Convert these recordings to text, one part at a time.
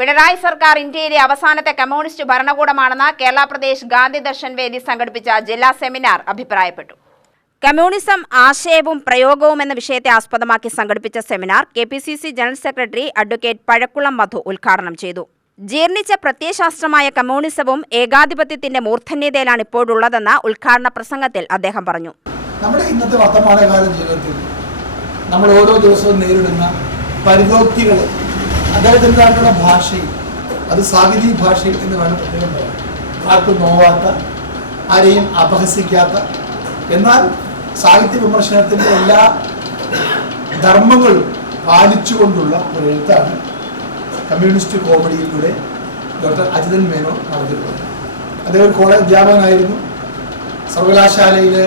പിണറായി സർക്കാർ ഇന്ത്യയിലെ അവസാനത്തെ കമ്മ്യൂണിസ്റ്റ് ഭരണകൂടമാണെന്ന് കേരള പ്രദേശ് ഗാന്ധി ദർശൻ വേദി സംഘടിപ്പിച്ച ജില്ലാ സെമിനാർ അഭിപ്രായപ്പെട്ടു. കമ്മ്യൂണിസം ആശയവും പ്രയോഗവും എന്ന വിഷയത്തെ ആസ്പദമാക്കി സംഘടിപ്പിച്ച seminar KPCC general secretary advocate Pazhakulam Madhu ഉദ്ഘാടനം ചെയ്തു. ജീർണിച്ച പ്രത്യയശാസ്ത്രമായ കമ്മ്യൂണിസവും ഏകാധിപത്യത്തിന്റെ മൂർധന്യതയിലാണ് ഇപ്പോഴുള്ളതെന്ന് ഉദ്ഘാടന പ്രസംഗത്തിൽ അദ്ദേഹം പറഞ്ഞു. നമ്മുടെ ഇന്നത്തെ വർത്തമാനകാല ജീവിതത്തിൽ നമ്മൾ ഓരോ ദിവസവും നേരിടുന്ന പരിതോക്തികൾ അദ്ദേഹത്തിൻ്റെതായിട്ടുള്ള ഭാഷയിൽ, അത് സാഹിത്യ ഭാഷയിൽ എന്ന് വേണം പ്രത്യേകം പറയാം. ആർക്കും നോവാത്ത, ആരെയും അപഹസിക്കാത്ത, എന്നാൽ സാഹിത്യ വിമർശനത്തിൻ്റെ എല്ലാ ധർമ്മങ്ങളും പാലിച്ചുകൊണ്ടുള്ള ഒരു എഴുത്താണ് കമ്മ്യൂണിസ്റ്റ് കോമഡിയിലൂടെ ഡോക്ടർ അജിതൻ മേനോൻ നടത്തിയിട്ടുള്ളത്. അദ്ദേഹം ഒരു കോളേജ് അധ്യാപകനായിരുന്നു. സർവകലാശാലയിലെ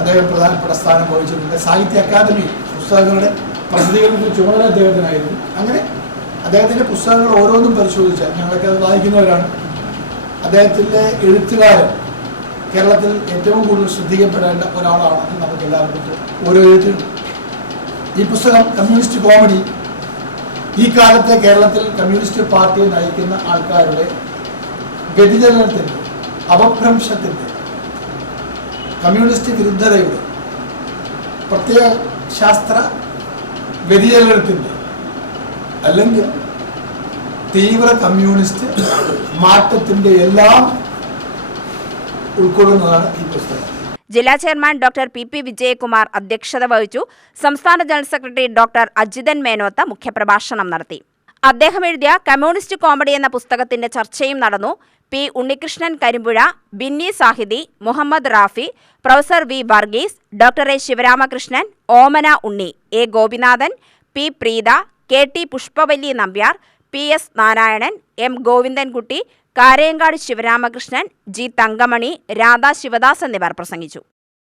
അദ്ദേഹം പ്രധാനപ്പെട്ട സ്ഥാനം വഹിച്ചിട്ടുണ്ട്. സാഹിത്യ അക്കാദമി പുസ്തകങ്ങളുടെ പ്രസിദ്ധീകരണത്തിന് ചുമതല അദ്ദേഹത്തിനായിരുന്നു. അങ്ങനെ അദ്ദേഹത്തിൻ്റെ പുസ്തകങ്ങൾ ഓരോന്നും പരിശോധിച്ചാൽ ഞങ്ങളൊക്കെ അത് വായിക്കുന്നവരാണ്. അദ്ദേഹത്തിൻ്റെ എഴുത്തുകാരൻ കേരളത്തിൽ ഏറ്റവും കൂടുതൽ ശ്രദ്ധിക്കപ്പെടേണ്ട ഒരാളാണെന്ന് നമുക്ക് എല്ലാവർക്കും ഓരോ എഴുത്തുണ്ട്. ഈ പുസ്തകം കമ്മ്യൂണിസ്റ്റ് കോമഡി ഈ കാലത്തെ കേരളത്തിൽ കമ്മ്യൂണിസ്റ്റ് പാർട്ടിയെ നയിക്കുന്ന ആൾക്കാരുടെ വ്യതിചലനത്തിൻ്റെ, അപഭ്രംശത്തിൻ്റെ, കമ്മ്യൂണിസ്റ്റ് വിരുദ്ധതയുടെ, പ്രത്യയ ശാസ്ത്ര വ്യതിചലനത്തിൻ്റെ, അല്ലെങ്കിൽ തീവ്ര കമ്മ്യൂണിസ്റ്റ് മാറ്റത്തിൻ്റെ എല്ലാം ഉൾക്കൊള്ളുന്നതാണ് ഈ പുസ്തകം. ജില്ലാ ചെയർമാൻ ഡോക്ടർ PP വിജയകുമാർ അധ്യക്ഷത വഹിച്ചു. സംസ്ഥാന general secretary doctor Ajithan Menoth മുഖ്യപ്രഭാഷണം നടത്തി. അദ്ദേഹം എഴുതിയ കമ്മ്യൂണിസ്റ്റ് കോമഡി എന്ന പുസ്തകത്തിന്റെ ചർച്ചയും നടന്നു. P. Unnikrishnan Karimpuzha, Binny Sahithi, Muhammad Rafi, professor V. Varghese, doctor A. Sivaramakrishnan, Omana Unni, A. Gopinathan, P. Preetha, KT Pushpavalli Nambiar, PS Narayanan, M. Govindankutty, Karayankad Sivaramakrishnan, G. Thankamani, Radha Sivadas എന്നിവർ പ്രസംഗിച്ചു.